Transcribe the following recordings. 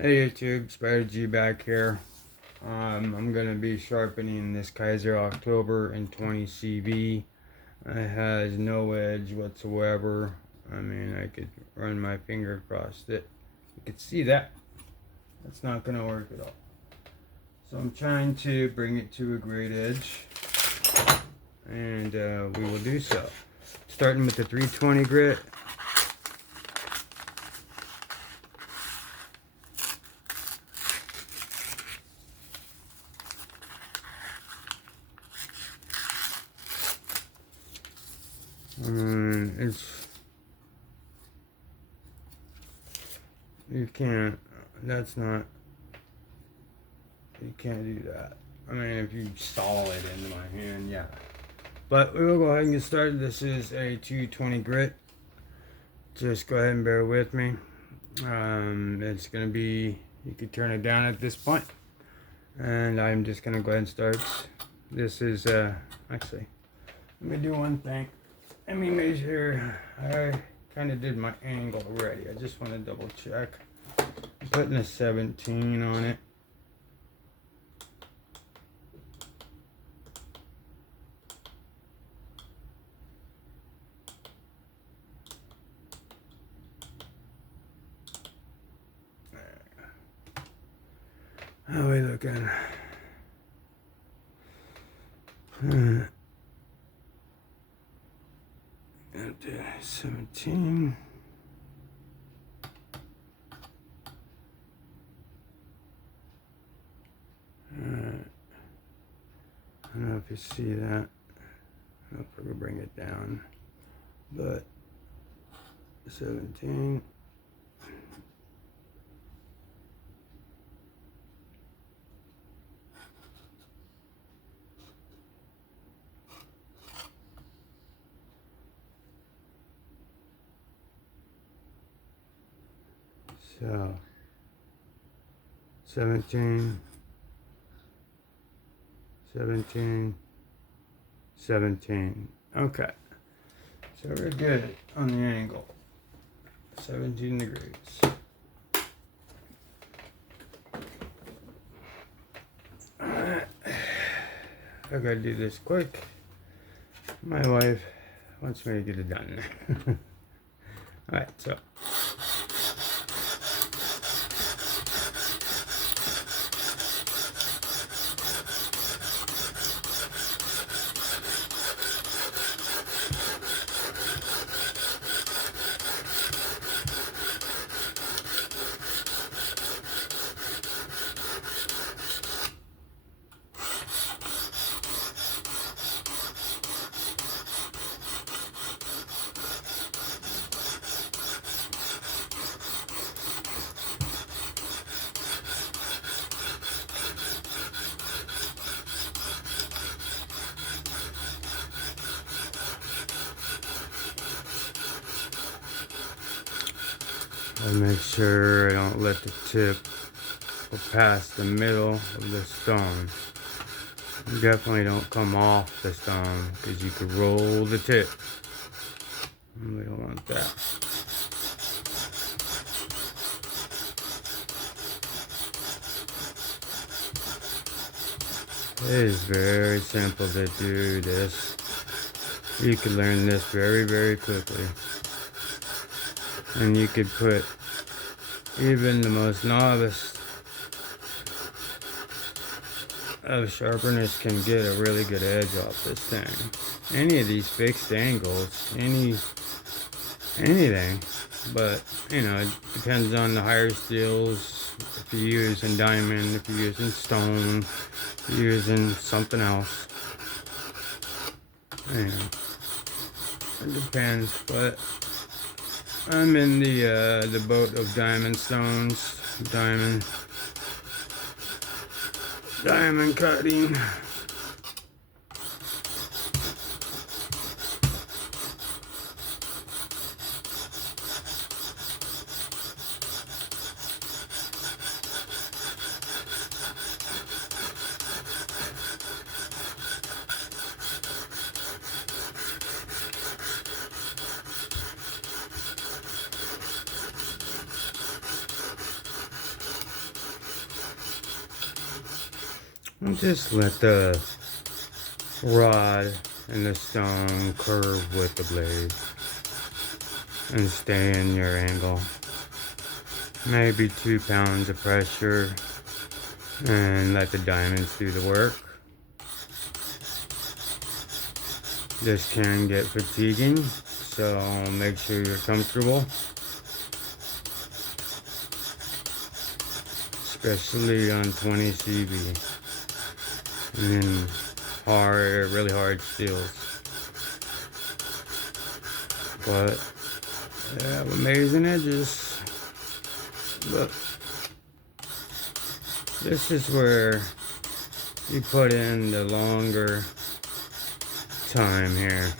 Hey YouTube, Spider G back here. I'm gonna be sharpening this Kizer October in 20 CV. It has no edge whatsoever. I mean, I could run my finger across it. You could see that. That's not gonna work at all. So I'm trying to bring it to a great edge, and we will do so. Starting with the 320 grit. You can't, you can't do that. I mean, if you saw it into my hand, yeah. But we will go ahead and get started. This is a 220 grit. Just go ahead and bear with me. It's going to be, you could turn it down at this point. And I'm just going to go ahead and start. This is, actually, let me do one thing. Let me measure. I kind of did my angle already. I just want to double check. I'm putting a 17 on it. How are we looking? 17. I don't know if you see that. I don't know if I can bring it down, but 17. So 17, 17, 17. Okay. So we're good on the angle. 17 degrees. Alright. I gotta do this quick. My wife wants me to get it done. Alright, so. I make sure I don't let the tip go past the middle of the stone. You definitely don't come off the stone because you could roll the tip. We don't want that. It is very simple to do this. You can learn this very, very quickly. And you could put even the most novice of sharpeners can get a really good edge off this thing. Any of these fixed angles, anything, but you know, it depends on the higher steels. If you're using diamond, if you're using stone, if you're using something else, you know, it depends. But I'm in the boat of diamond stones, diamond cutting. And just let the rod and the stone curve with the blade and stay in your angle. Maybe 2 pounds of pressure and let the diamonds do the work. This can get fatiguing, so make sure you're comfortable, especially on 20 CV and really hard steels. But they have amazing edges. Look, this is where you put in the longer time here,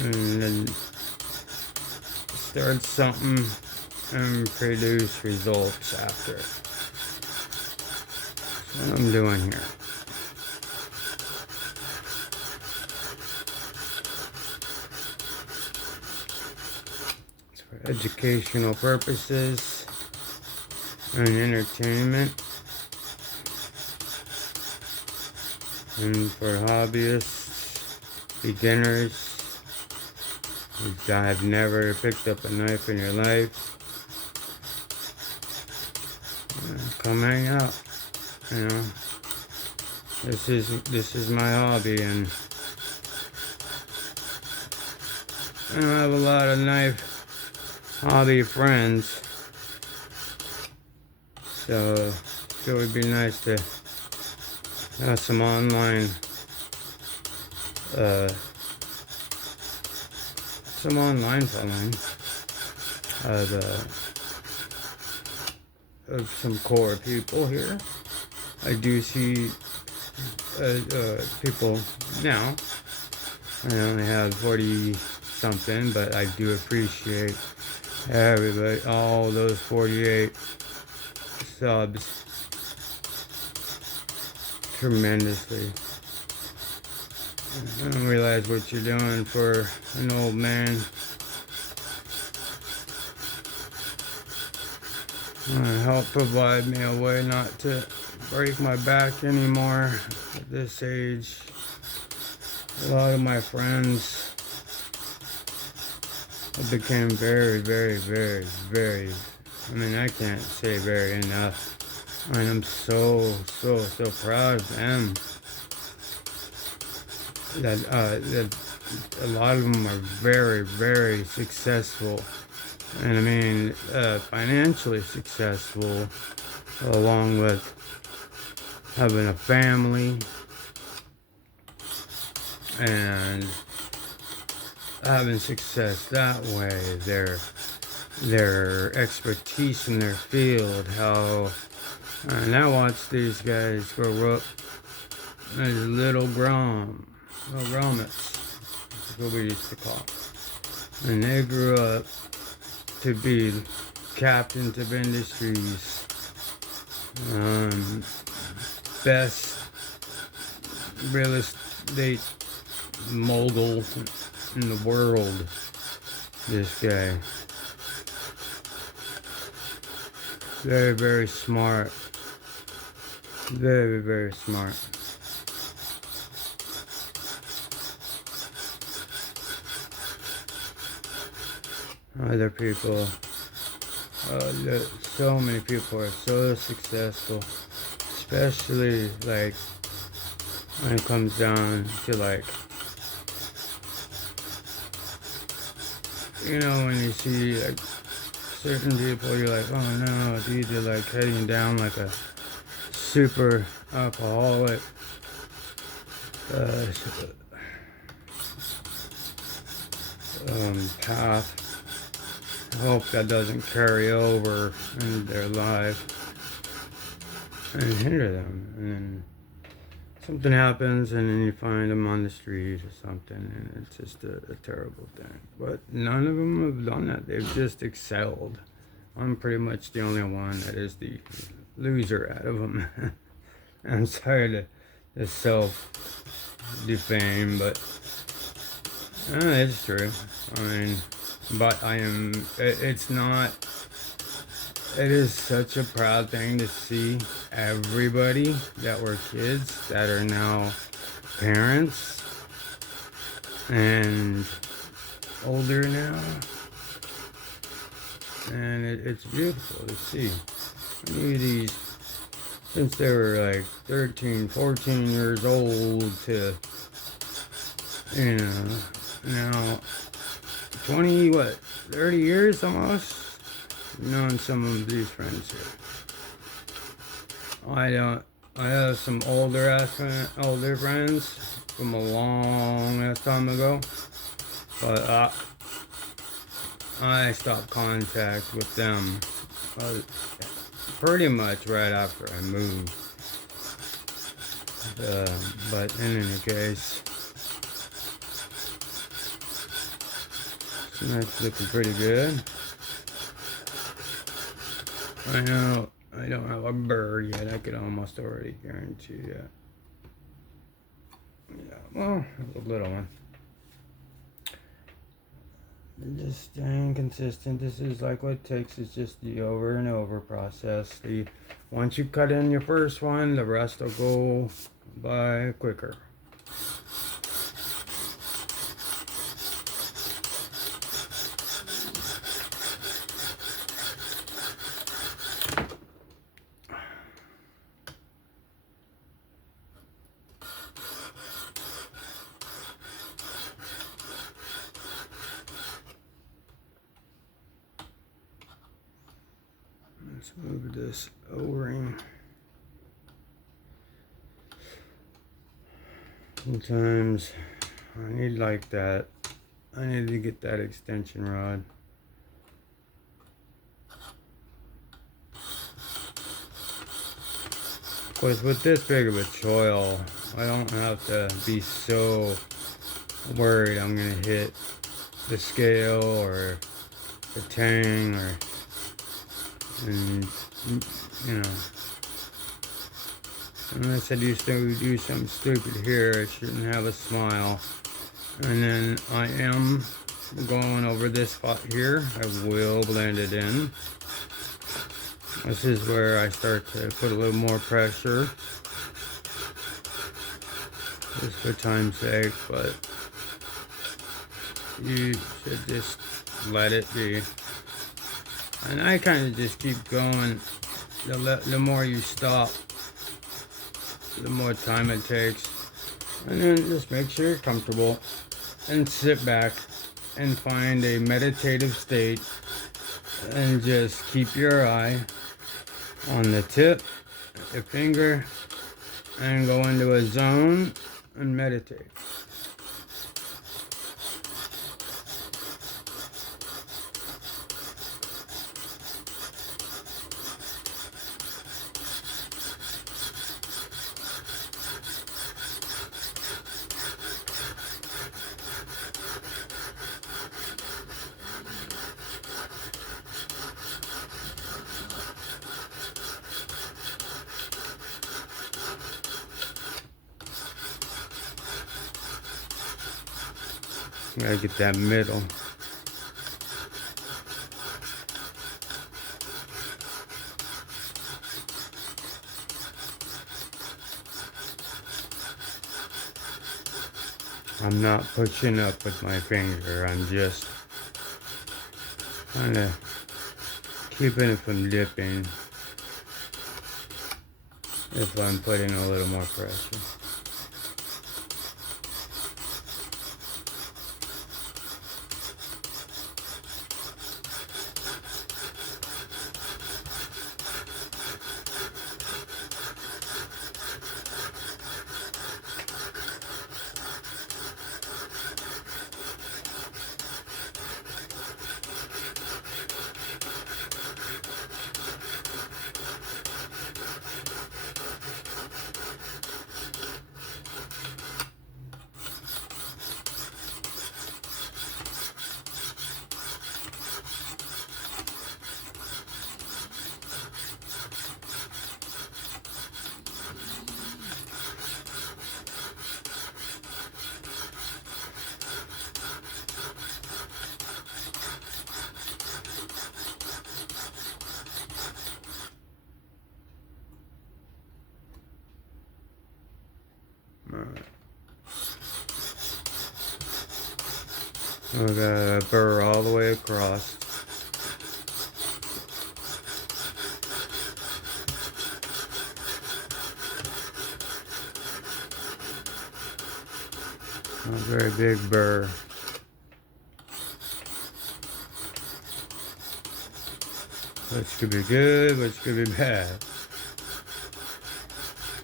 and then start something and produce results after. That's what I'm doing here. It's for educational purposes and entertainment, and for hobbyists, beginners who have never picked up a knife in your life. Come hang out. You know, this is my hobby, and I don't have a lot of knife hobby friends, so it would be nice to have some online following of some core people here. I do see people now. I only have 40 something, but I do appreciate everybody, all those 48 subs tremendously. I don't realize what you're doing for an old man. Help provide me a way not to break my back anymore at this age. A lot of my friends became very, very, very, very, I mean, I can't say very enough. I mean, I'm so proud of them. That a lot of them are very, very successful. And I mean, financially successful, along with having a family and having success that way. Their expertise in their field, and I watch these guys grow up as little grommets, that's what we used to call them. And they grew up to be captains of industries, best real estate mogul in the world, this guy. Very, very smart. Very, very smart. Other people, so many people are so successful, especially like when it comes down to like, you know, when you see like certain people, you're like, oh no, these are like heading down like a super alcoholic path. I hope that doesn't carry over in their life and hinder them. And then something happens, and then you find them on the street or something, and it's just a terrible thing. But none of them have done that. They've just excelled. I'm pretty much the only one that is the loser out of them. I'm sorry to self-defame, but it's true. I mean, but it's not It is such a proud thing to see everybody that were kids that are now parents and older now. And it's beautiful to see. Many of these, since they were like 13, 14 years old to, you know, now 20, 30 years almost, known some of these friends here. I have some older friends from a long ass time ago, but I stopped contact with them pretty much right after I moved. But in any case, that's looking pretty good. I know I don't have a bird yet. I could almost already guarantee that. Yeah, well, a little one. Just staying consistent. This is like what it takes is just the over and over process. Once you cut in your first one, the rest will go by quicker. Let's move this O-ring. Sometimes I need like that. I need to get that extension rod. Of course, with this big of a choil, I don't have to be so worried I'm gonna hit the scale or the tang and you know, unless I do something stupid here, I shouldn't have a smile. And then I am going over this spot here. I will blend it in. This is where I start to put a little more pressure, just for time's sake, but you should just let it be. And I kind of just keep going. The more you stop, the more time it takes. And then just make sure you're comfortable and sit back and find a meditative state and just keep your eye on the tip, your finger, and go into a zone and meditate. Gotta get that middle. I'm not pushing up with my finger. I'm just kind of keeping it from dipping if I'm putting a little more pressure. Alright. We got a burr all the way across. A very big burr. Which could be good, which could be bad.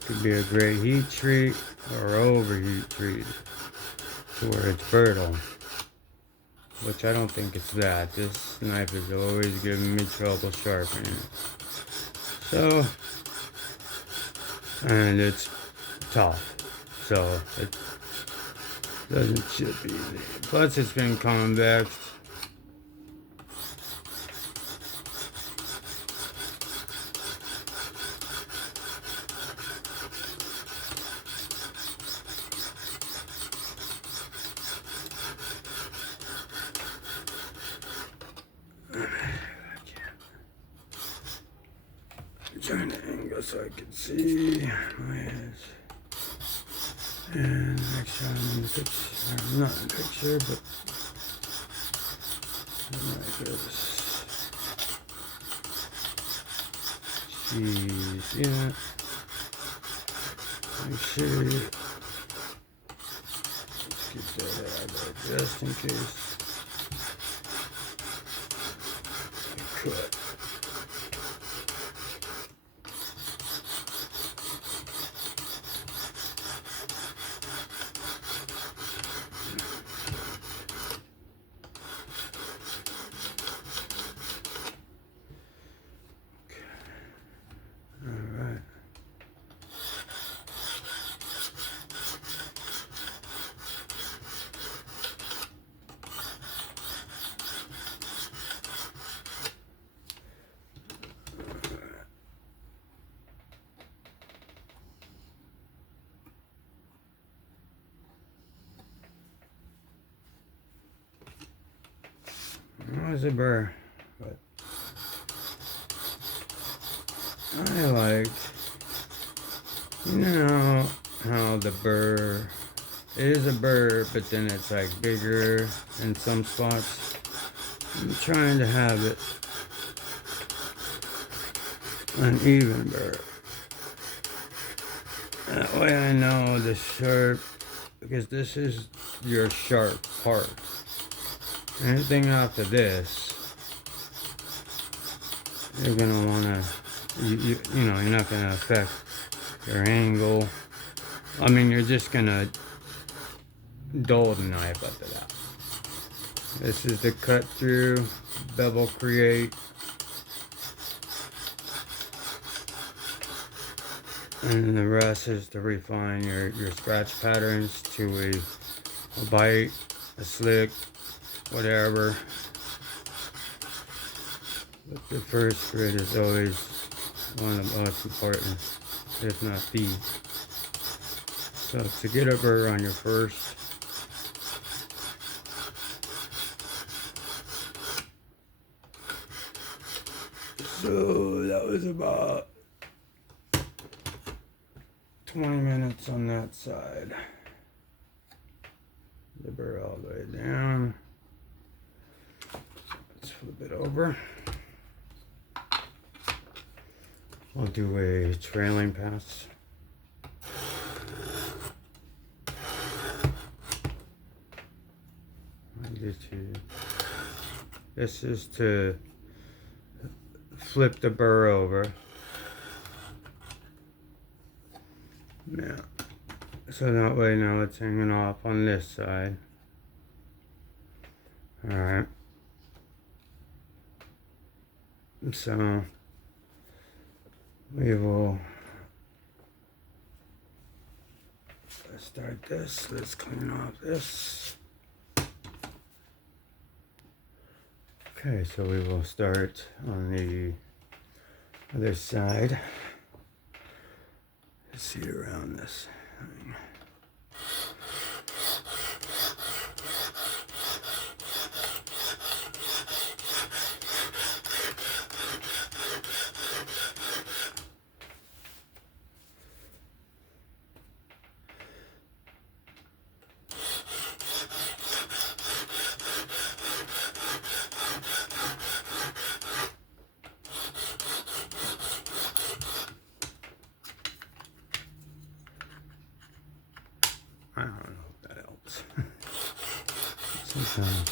Could be a great heat treat or overheat treat to where it's brittle. Which I don't think it's that. This knife is always giving me trouble sharpening it. So, and it's tough. So, it doesn't chip easy. Plus, it's been convexed. I'm trying to angle so I can see my eyes. And make sure I'm in the picture. I'm not in the picture, but like this. Jeez, yeah. Make sure you get that out there just in case. Cut. It's a burr, but I like, you know how the burr is a burr, but then it's like bigger in some spots. I'm trying to have it an even burr. That way I know the sharp, because this is your sharp part. Anything after this, you're gonna wanna, you know, you're not gonna affect your angle. I mean, you're just gonna dull the knife after that. This is the cut through, bevel create. And the rest is to refine your scratch patterns to a bite, a slick, whatever. But the first grit is always one of the most important, if not the. So to get a burr on your first, so that was about 20 minutes on that side. The burr all the way down. Let's flip it over. I'll do a trailing pass. This is to flip the burr over. Yeah. So that way now it's hanging off on this side. Alright. So we will start this. Let's clean off this. Okay, so we will start on the other side. Let's see around this thing. don't know if that helps. Sometimes.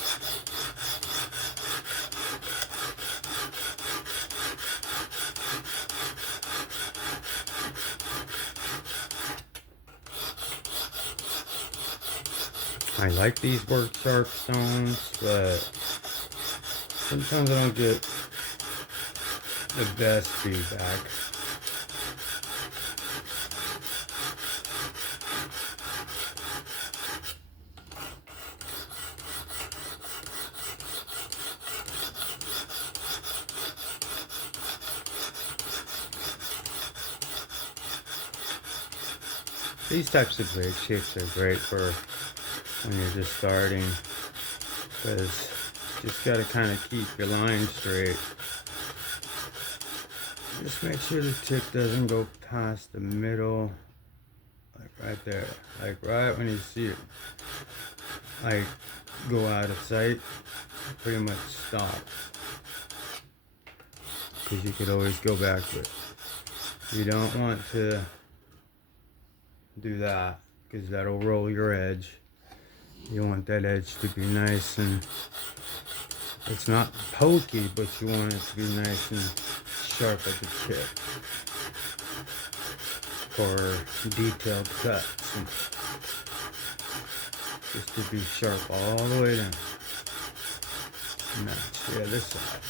I like these work sharp stones, but sometimes I don't get the best feedback. These types of break shapes are great for when you're just starting, because you just got to kind of keep your line straight. Just make sure the tip doesn't go past the middle, like right there, like right when you see it, like go out of sight, pretty much stop, because you could always go back to it. You don't want to do that, because that'll roll your edge. You want that edge to be nice and it's not pokey, but you want it to be nice and sharp at the tip for detailed cuts, and just to be sharp all the way down. Match, yeah, this side.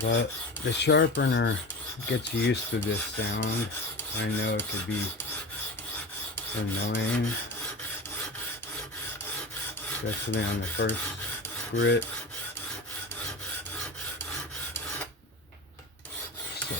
But the sharpener gets you used to this sound. I know it could be annoying, especially on the first grit. So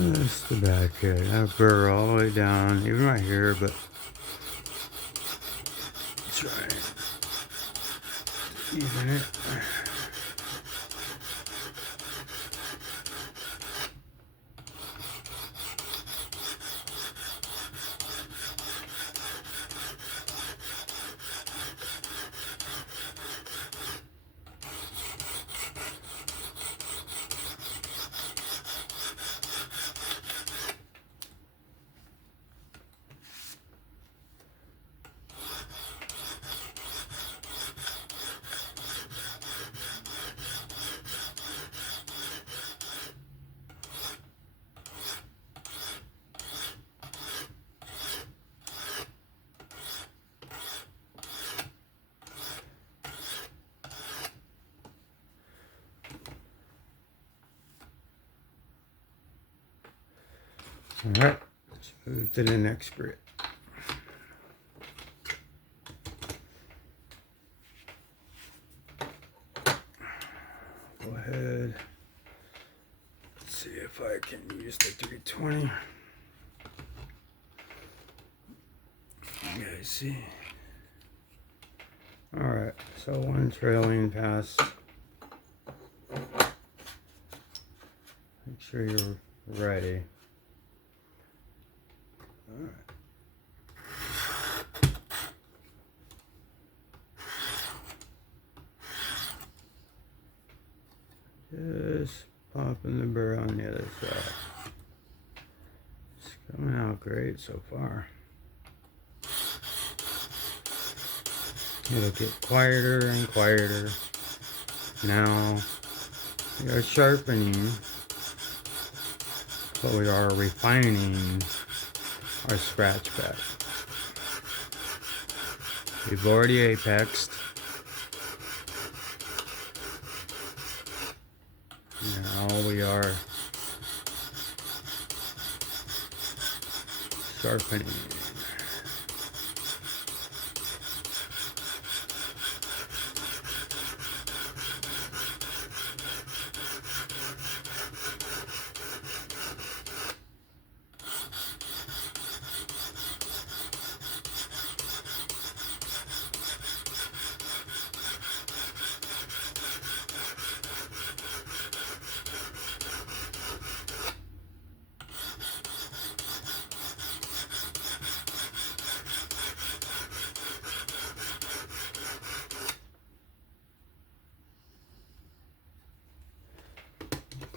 that's the back head. I burr all the way down, even right here, but try and even it. Alright, let's move to the next grit. Go ahead. Let's see. if I can use the 320. You guys see? Alright, so one trailing pass. Make sure you're ready. Alright. Just popping the burr on the other side. It's coming out great so far. It'll get quieter and quieter. Now we are sharpening, but we are refining our scratch pad. We've already apexed. Now we are sharpening.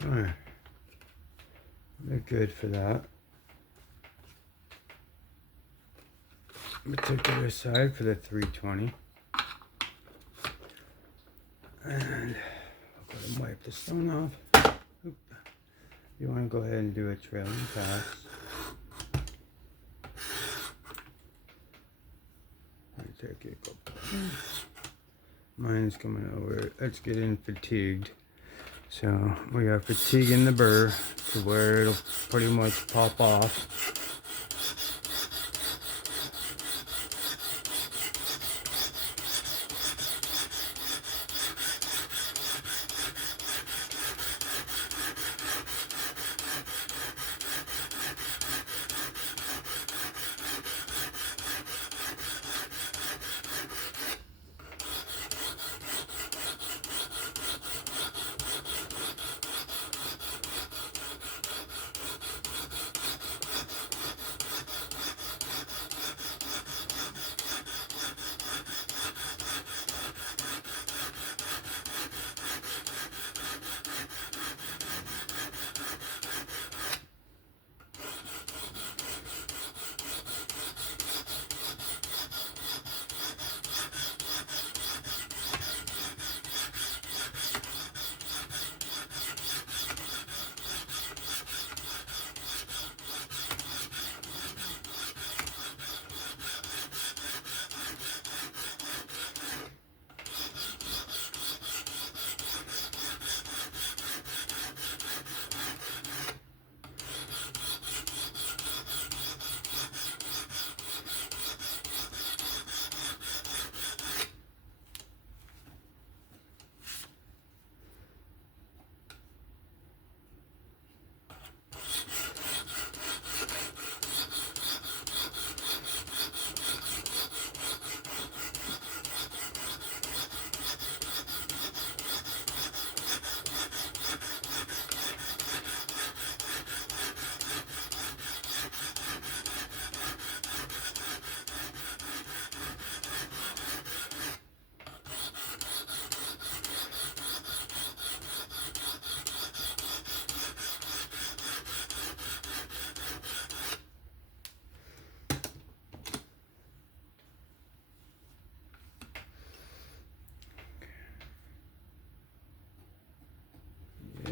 Alright, they're good for that. Particular side for the 320. And I'll go ahead and wipe the stone off. Oop. You want to go ahead and do a trailing pass. Take it. Mine's coming over. Let's get in fatigued. So we are fatiguing the burr to where it'll pretty much pop off.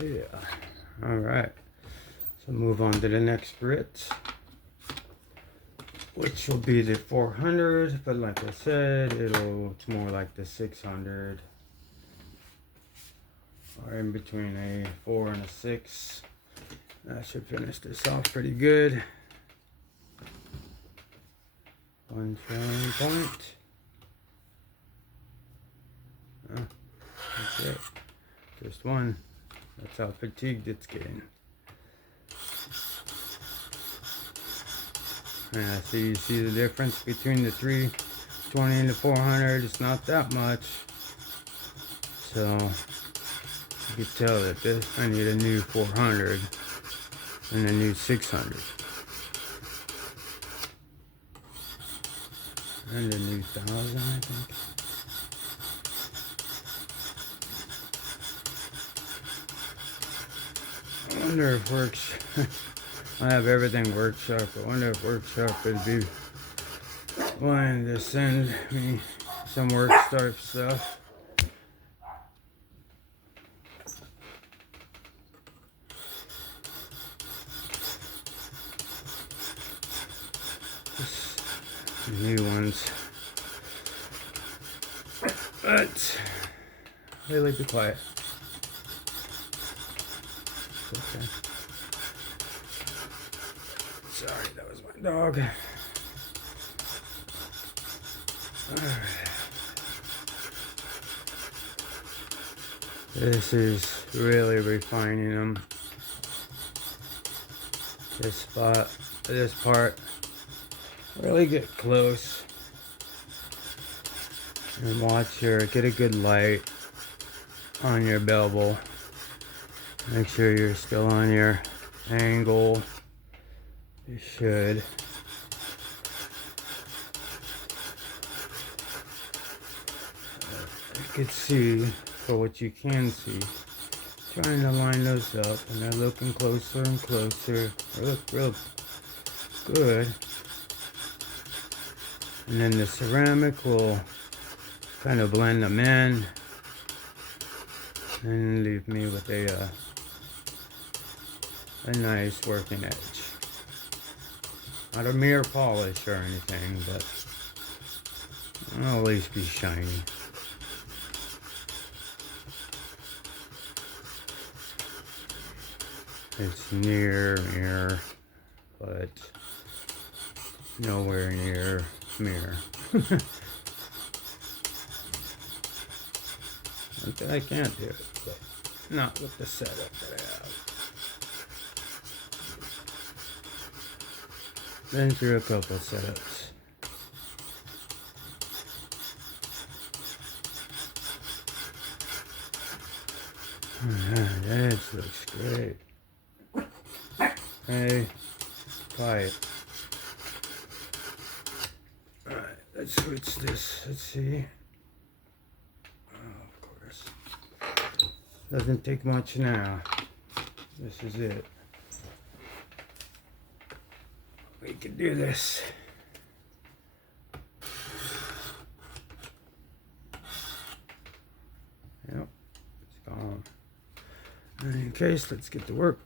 Yeah. All right. So move on to the next grit, which will be the 400. But like I said, it's more like the 600, or in between a 4 and a 6. That should finish this off pretty good. One trailing point. Oh, that's it. Just one. That's how fatigued it's getting. Yeah, so you see the difference between the 320 and the 400. It's not that much. So you can tell that this, I need a new 400 and a new 600. And a new 1000, I think. I wonder if works. I have everything workshop. I wonder if workshop would be willing to send me some workshop stuff. New ones. But really be quiet. It's okay. Sorry, that was my dog. Alright. This is really refining them. This spot, this part, really get close and watch your, get a good light on your bevel. Make sure you're still on your angle. You should. You could see, for what you can see, trying to line those up, and they're looking closer and closer. They look real good. And then the ceramic will kind of blend them in and leave me with a nice working edge. Not a mirror polish or anything, but it'll at least be shiny. It's near mirror, but nowhere near mirror. Not that I can't do it, but not with the setup that I have. Been through a couple of setups. That looks great. Hey, quiet. Alright, let's switch this. Let's see. Oh, of course. Doesn't take much now. This is it. We can do this. Yep, it's gone. In case, let's get to work.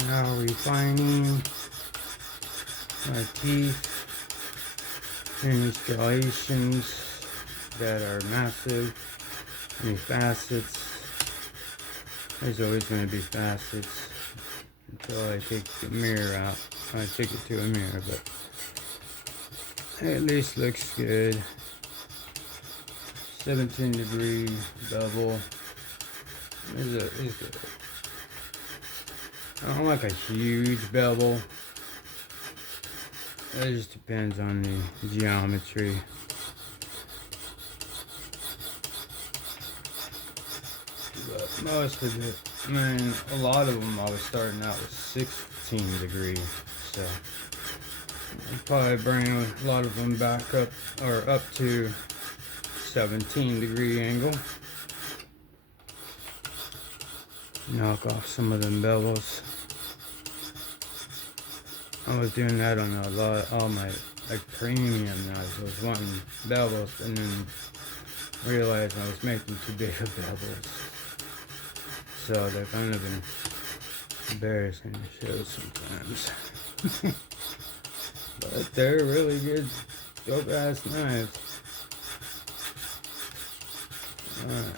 Now refining our teeth in installations that are massive. Any facets. There's always going to be facets until I take the mirror out. I take it to a mirror, but it at least looks good. 17-degree bevel. Is good. I don't like a huge bevel. It just depends on the geometry. But most of it, I mean, a lot of them I was starting out with 16 degrees, so I'll probably bring a lot of them back up, or up to 17-degree angle. Knock off some of them bevels. I was doing that on a lot, all my like premium knives. I was wanting bevels, and then realized I was making too big of bevels. So they're kind of embarrassing to show sometimes. But they're really good, dope ass knives. Alright.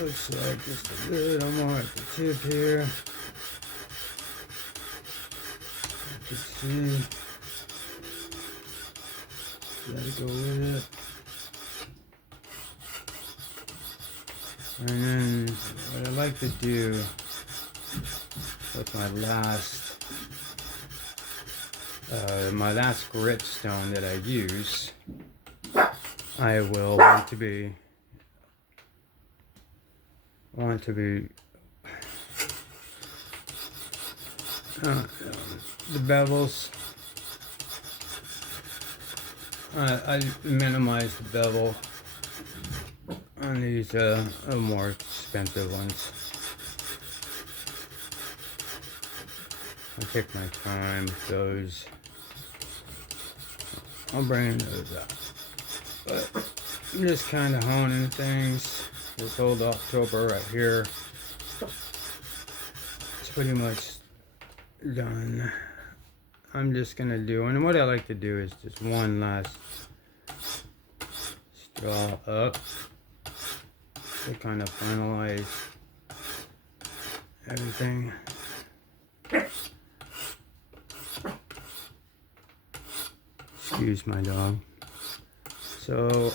Looks like just a little more at the tip here. You can see. Let it go with it. And then what I like to do with my last grit stone that I use, I will want to be the bevels. I minimize the bevel on these more expensive ones. I take my time with those. I'll bring those up. But I'm just kind of honing things. This old October right here. It's pretty much done. I'm just gonna do, and what I like to do is just one last straw up to kind of finalize everything. Excuse my dog. So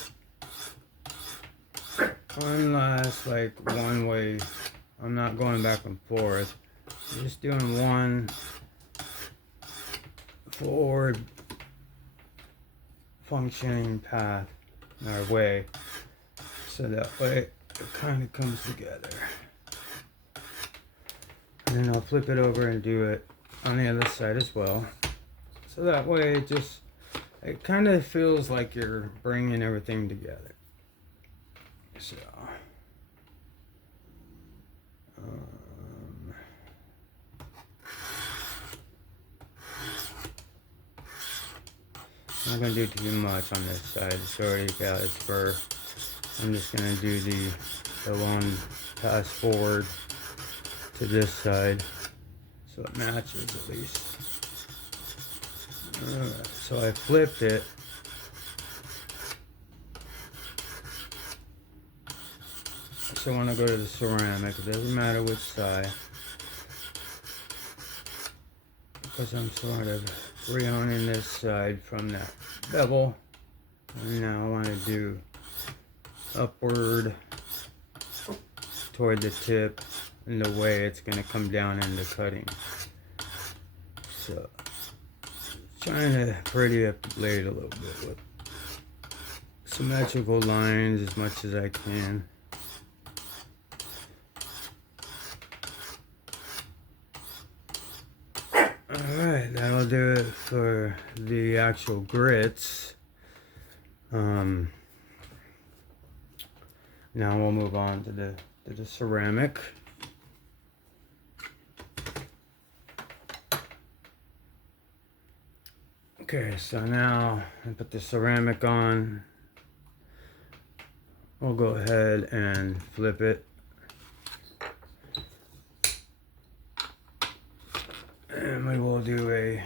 one last, like, one way. I'm not going back and forth. I'm just doing one forward functioning path or way, so that way it kind of comes together. And then I'll flip it over and do it on the other side as well, so that way it kind of feels like you're bringing everything together. So I'm not going to do too much on this side. It's already got its fur. I'm just going to do the one pass forward to this side so it matches at least. Alright, so I flipped it. So when I go to the ceramic, it doesn't matter which side, because I'm sort of rehoning this side from that bevel. And now I want to do upward toward the tip and the way it's going to come down in the cutting. So trying to pretty up the blade a little bit with symmetrical lines as much as I can. Alright, that'll do it for the actual grits. Now we'll move on to the ceramic. Okay, so now I put the ceramic on. We'll go ahead and flip it. And we will do a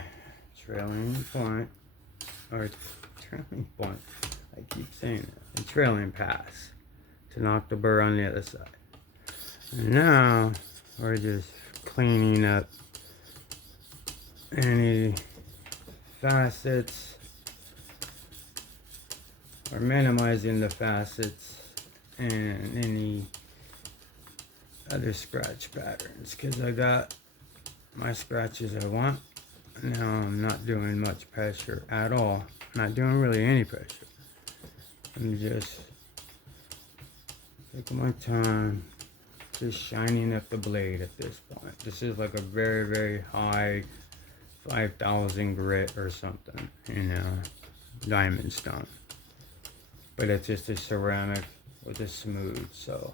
trailing point, or trailing point, I keep saying it, a trailing pass to knock the burr on the other side. And now we're just cleaning up any facets, or minimizing the facets and any other scratch patterns, because I got my scratches I want. Now I'm not doing much pressure at all. Not doing really any pressure. I'm just taking my time, just shining up the blade at this point. This is like a very, very high 5,000 grit or something, diamond stone. But it's just a ceramic with a smooth, so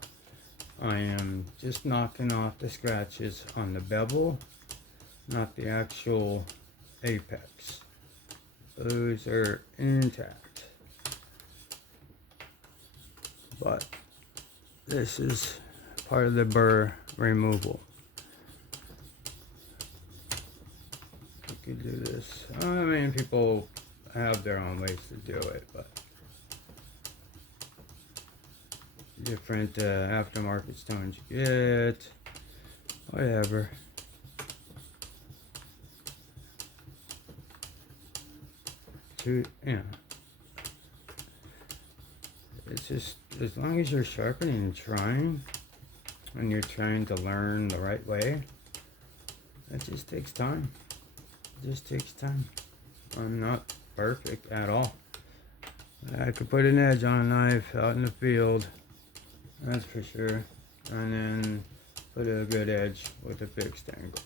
I am just knocking off the scratches on the bevel, not the actual apex. Those are intact. But this is part of the burr removal. You could do this. I mean, people have their own ways to do it, but different aftermarket stones you get, whatever. It's just, as long as you're sharpening and trying, and you're trying to learn the right way, It just takes time. It just takes time. I'm not perfect at all. I could put an edge on a knife out in the field, that's for sure, and then put a good edge with a fixed angle.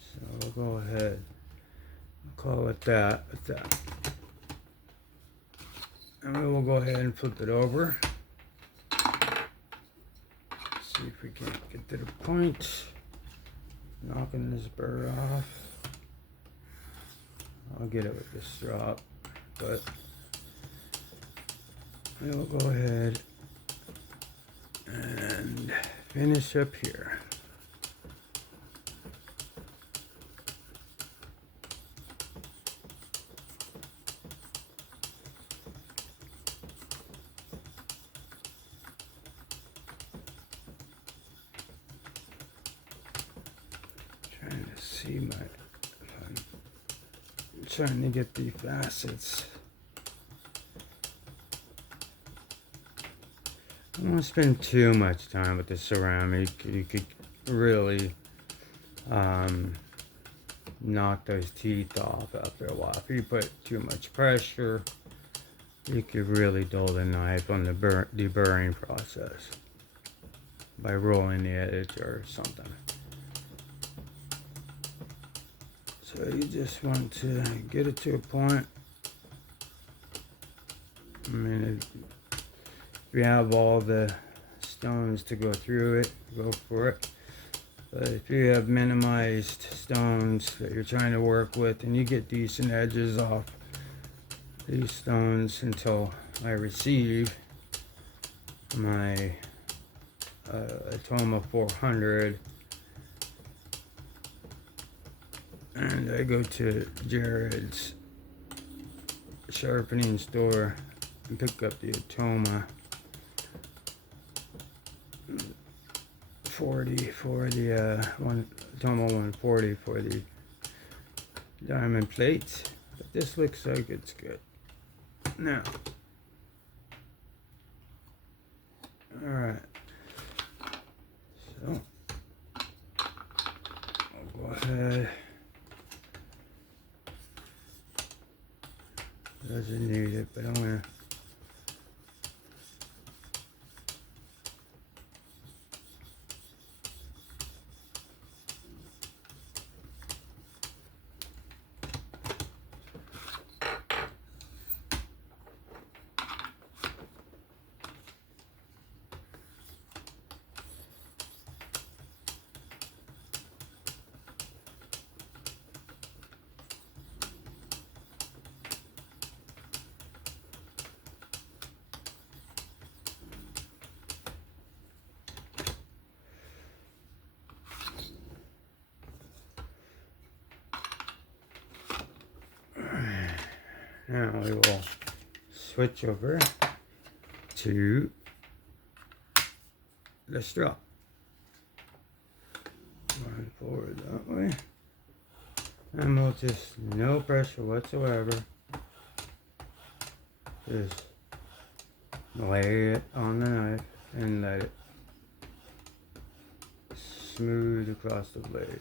So we'll go ahead and call it that with that. And we will go ahead and flip it over. See if we can get to the point. Knocking this burr off. I'll get it with this strop, but we'll go ahead and finish up here. Trying to see my, I'm trying to get the facets. I don't want to spend too much time with the ceramic. You could really knock those teeth off after a while. If you put too much pressure, you could really dull the knife on the deburring process by rolling the edge or something. So you just want to get it to a point. I mean, if you have all the stones to go through it, go for it. But if you have minimized stones that you're trying to work with and you get decent edges off these stones until I receive my Atoma 400 and I go to Jared's sharpening store and pick up the Atoma 40 for the Atoma 140 for the diamond plates. But this looks like it's good. Now, alright, so I'll go ahead. Doesn't need it, but I'm gonna now we will switch over to the strap. Going forward that way. And we'll just, no pressure whatsoever. Just lay it on the knife and let it smooth across the blade.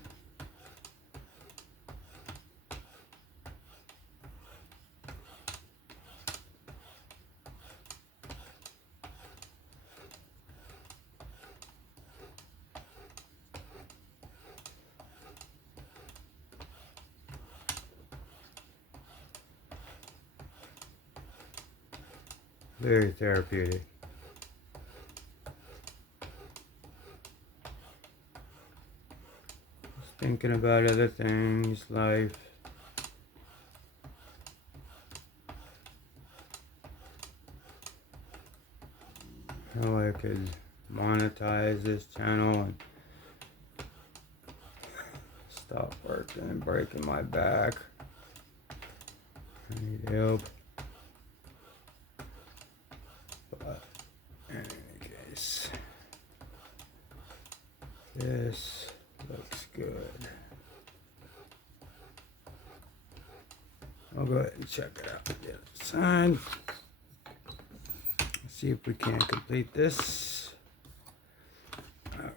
Very therapeutic. Just thinking about other things, life. How I could monetize this channel and stop working and breaking my back. I need help. But in any case, this looks good. I'll go ahead and check it out on the other side. see if we can complete this. Alright.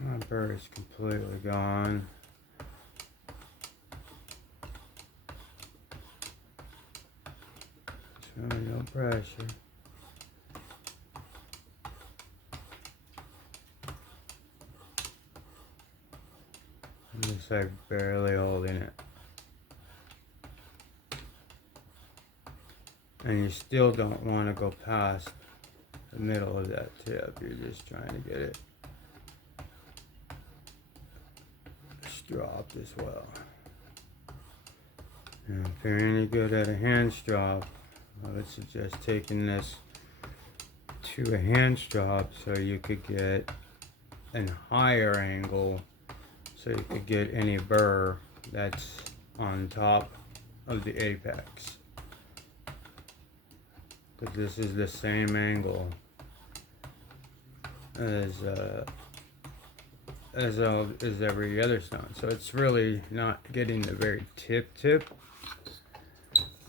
My burr is completely gone. There's really no pressure. I'm just like barely holding it. And you still don't want to go past the middle of that tip. You're just trying to get it stropped as well. And if you're any good at a hand strop, I would suggest taking this to a hand strop so you could get a higher angle, so you could get any burr that's on top of the apex. Because this is the same angle as every other stone, so it's really not getting the very tip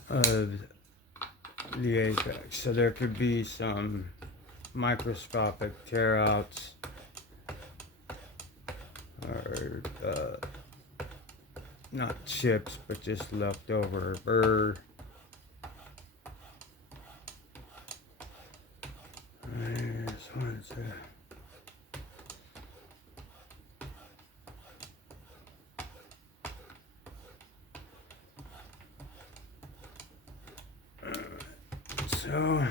of the apex. So there could be some microscopic tear outs or not chips, but just leftover burr. There's one, two. So,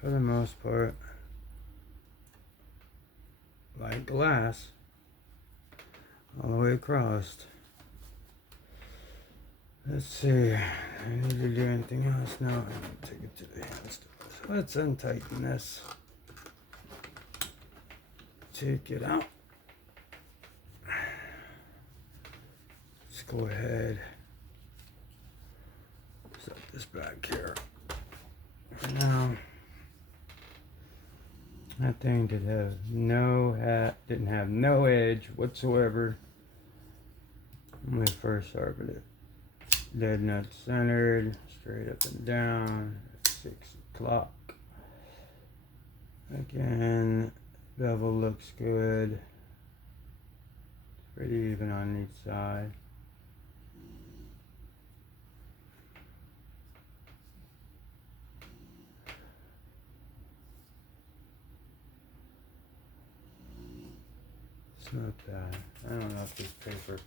for the most part, like glass, all the way across. Let's see, I need to do anything else now. I'm going to take it to the hand store. So let's untighten this. Take it out. Let's go ahead. Set this back here. For now, that thing didn't have no edge whatsoever when we first sharpened it. Dead nut centered, straight up and down, 6 o'clock. Again, bevel looks good. It's pretty even on each side. It's not bad. I don't know if this paper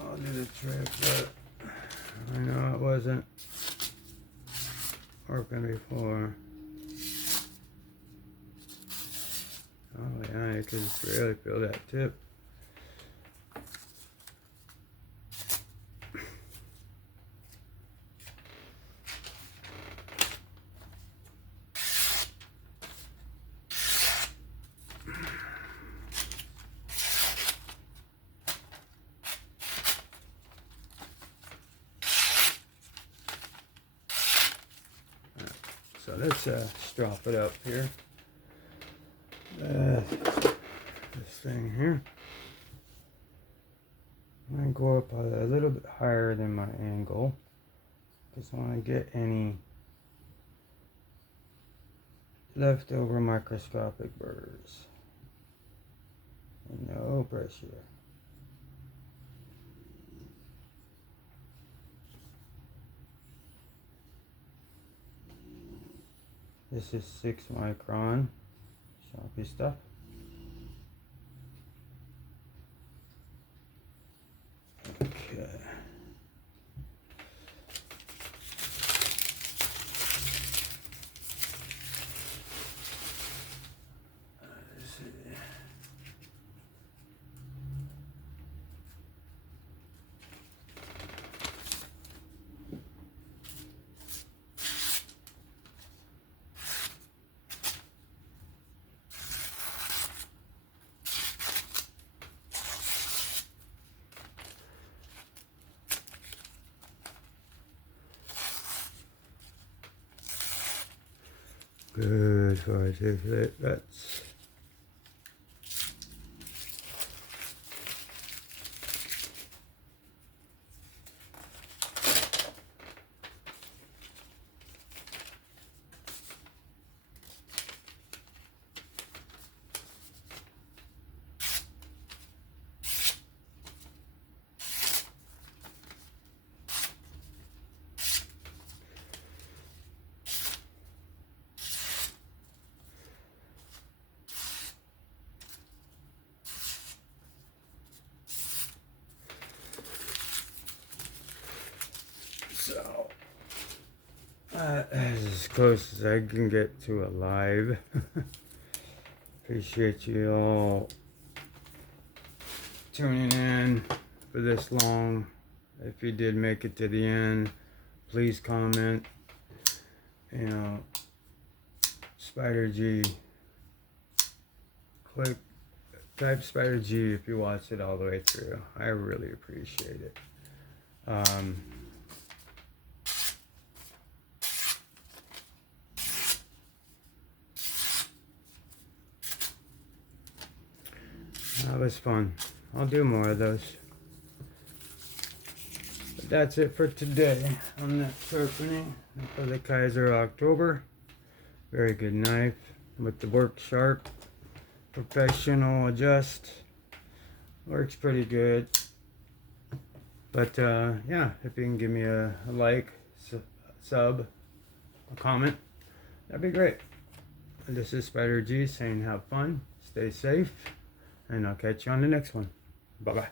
I'll do the trick, but I know it wasn't working before. Oh yeah, you can really feel that tip. So let's strop it up here. This thing here. I'm going to go up a little bit higher than my angle, because I want to get any leftover microscopic burrs. No pressure. This is 6 micron Sharpie stuff. Okay. Let's see. Good for articulate bets. close as I can get to a live. Appreciate you all tuning in for this long. If you did make it to the end, please comment. You know, Spider G. Type Spider G if you watch it all the way through. I really appreciate it. That was fun. I'll do more of those. But that's it for today on that sharpening for the Kizer October. Very good knife with the work sharp. Professional adjust. Works pretty good. But yeah, if you can give me a like, sub, a comment, that'd be great. And this is Spider G saying have fun, stay safe, and I'll catch you on the next one. Bye-bye.